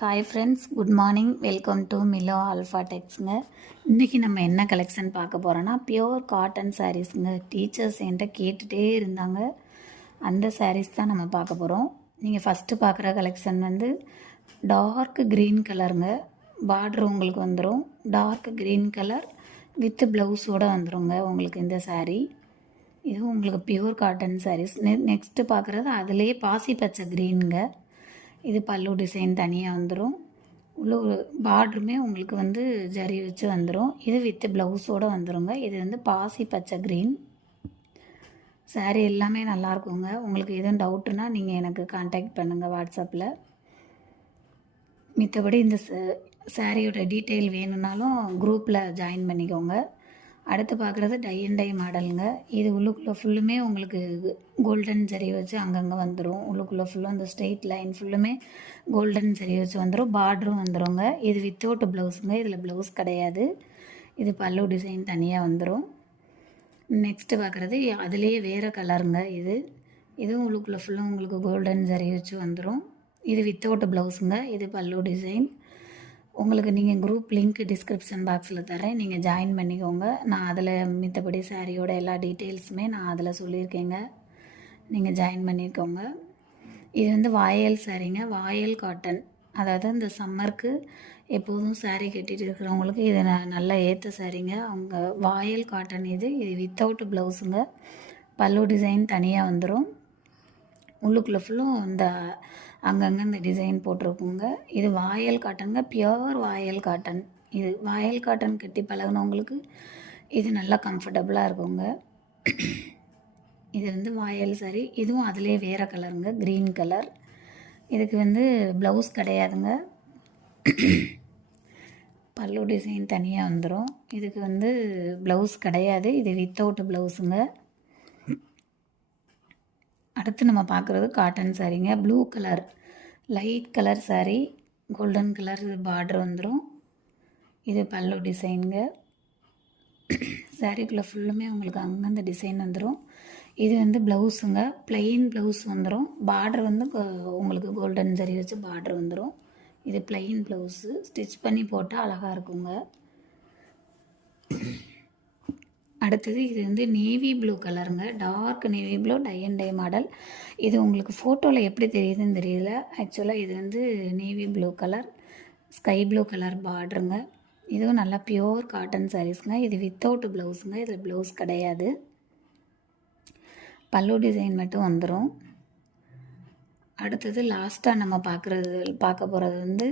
Hi friends, good morning. Welcome to Milo Alpha டெக்ஸுங்க. இன்றைக்கி நம்ம என்ன கலெக்ஷன் பார்க்க போகிறோன்னா பியோர் காட்டன் சாரீஸுங்க. டீச்சர்ஸ் என்கிட்ட கேட்டுகிட்டே இருந்தாங்க. அந்த சாரீஸ் தான் நம்ம பார்க்க போகிறோம். நீங்கள் ஃபஸ்ட்டு பார்க்குற கலெக்ஷன் வந்து டார்க் க்ரீன் கலருங்க. பார்ட்ரு உங்களுக்கு வந்துடும் டார்க் க்ரீன் கலர் வித் ப்ளவுஸோடு வந்துடுங்க உங்களுக்கு இந்த சாரீ. இது உங்களுக்கு பியோர் காட்டன் சாரீஸ். நெக்ஸ்ட்டு பார்க்குறது அதிலே பாசி பச்சை க்ரீனுங்க. இது பல்லு டிசைன் தனியாக வந்துடும். உள்ள பார்டருமே உங்களுக்கு வந்து ஜரி வச்சு வந்துடும். இது வித் ப்ளவுஸோடு வந்துடுங்க. இது வந்து பாசி பச்சை க்ரீன். சாரீ எல்லாமே நல்லாயிருக்குங்க. உங்களுக்கு எதுவும் டவுட்டுன்னா நீங்கள் எனக்கு காண்டாக்ட் பண்ணுங்கள் வாட்ஸ்அப்பில். மித்தபடி இந்த சாரியோட டீட்டெயில் வேணும்னாலும் குரூப்பில் ஜாயின் பண்ணிக்கோங்க. அடுத்து பார்க்குறது டை அண்ட் டை மாடலுங்க. இது உள்ளுக்குள்ளே ஃபுல்லுமே உங்களுக்கு கோல்டன் ஜரி வச்சு அங்கங்கே வந்துடும். உள்ளுக்குள்ளே ஃபுல்லும் அந்த ஸ்ட்ரெயிட் லைன் ஃபுல்லுமே கோல்டன் ஜரி வச்சு வந்துடும். பார்டரும் வந்துடுங்க. இது வித்தவுட் ப்ளவுஸுங்க. இதில் ப்ளவுஸ் கிடையாது. இது பல்லு டிசைன் தனியாக வந்துடும். நெக்ஸ்ட்டு பார்க்குறது அதுலேயே வேறு கலருங்க. இதுவும் உள்ளுக்குள்ளே ஃபுல்லும் உங்களுக்கு கோல்டன் ஜரி வச்சு வந்துடும். இது வித்தவுட் ப்ளவுஸுங்க. இது பல்லு டிசைன். உங்களுக்கு நீங்கள் குரூப் லிங்க் டிஸ்கிரிப்ஷன் பாக்ஸில் தரேன், நீங்கள் ஜாயின் பண்ணிக்கோங்க. நான் அதில் மித்தபடி சாரியோட எல்லா டீட்டெயில்ஸுமே நான் அதில் சொல்லியிருக்கேங்க. நீங்கள் ஜாயின் பண்ணிக்கோங்க. இது வந்து வாயல் சாரீங்க. வாயல் காட்டன். அதாவது இந்த சம்மருக்கு எப்போதும் சாரீ கட்டிகிட்டு இருக்கிறவங்களுக்கு இது நல்லா ஏற்ற சாரீங்க. அவங்க வாயல் காட்டன். இது வித்தவுட் ப்ளவுஸுங்க. பல்லு டிசைன் தனியாக வந்துடும். உள்ளுக்குள்ளே ஃபுல்லும் இந்த அங்கங்கே இந்த டிசைன் போட்டிருக்குங்க. இது வாயல் காட்டனுங்க. Pure வாயல் cotton. இது வாயல் காட்டன் கட்டி பழகினவங்களுக்கு இது நல்லா கம்ஃபர்டபுளாக இருக்குங்க. இது வந்து வாயல் சாரி. இதுவும் அதிலே வேறு கலருங்க, க்ரீன் கலர். இதுக்கு வந்து ப்ளவுஸ் கிடையாதுங்க. பல்லு டிசைன் தனியாக வந்துடும். இதுக்கு வந்து ப்ளவுஸ் கிடையாது. இது வித்தவுட் ப்ளவுஸுங்க. அடுத்து நம்ம பார்க்குறது காட்டன் சாரீங்க. Blue colour light colour sari. Golden colour border வந்துடும். இது பல்லு டிசைனுங்க. சாரீக்குள்ளே ஃபுல்லுமே உங்களுக்கு அங்கங்கே டிசைன் வந்துடும். இது வந்து ப்ளவுஸுங்க. ப்ளெயின் ப்ளவுஸ் வந்துடும். பார்டர் வந்து உங்களுக்கு கோல்டன் ஜரி வச்சு பார்டர் வந்துடும். இது ப்ளெயின் ப்ளவுஸு. ஸ்டிச் பண்ணி போட்டால் அழகாக இருக்குங்க. அடுத்தது இது வந்து நேவி ப்ளூ கலருங்க. Dark navy blue tie and dye model. இது உங்களுக்கு ஃபோட்டோவில் எப்படி தெரியுதுன்னு தெரியல. ஆக்சுவலாக இது வந்து navy blue colour, sky blue colour பார்டருங்க. இதுவும் நல்லா பியோர் காட்டன் சாரீஸுங்க. இது வித்தவுட் ப்ளவுஸுங்க. இதில் ப்ளவுஸ் கிடையாது. பல்லு டிசைன் மட்டும் வந்துடும். அடுத்தது லாஸ்ட்டாக நம்ம பார்க்க போகிறது வந்து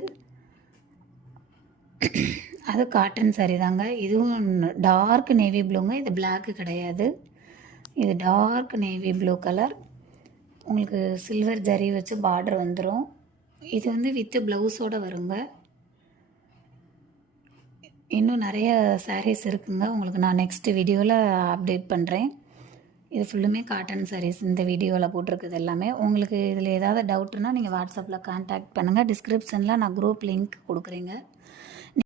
அது காட்டன் சாரீ தாங்க. இதுவும் டார்க் நேவி ப்ளூங்க. இது பிளாக்கு கிடையாது. இது டார்க் நேவி ப்ளூ கலர். உங்களுக்கு சில்வர் ஜரி வச்சு பார்டர் வந்துடும். இது வந்து வித்து ப்ளவுஸோடு வருங்க. இன்னும் நிறைய சாரீஸ் இருக்குங்க. உங்களுக்கு நான் நெக்ஸ்ட் வீடியோவில் அப்டேட் பண்ணுறேன். இது ஃபுல்லுமே காட்டன் சாரீஸ். இந்த வீடியோவில் போட்டிருக்குது எல்லாமே. உங்களுக்கு இதில் ஏதாவது டவுட்னா நீங்கள் வாட்ஸ்அப்பில் கான்டாக்ட் பண்ணுங்கள். டிஸ்கிரிப்ஷனில் நான் குரூப் லிங்க் கொடுக்குறேங்க.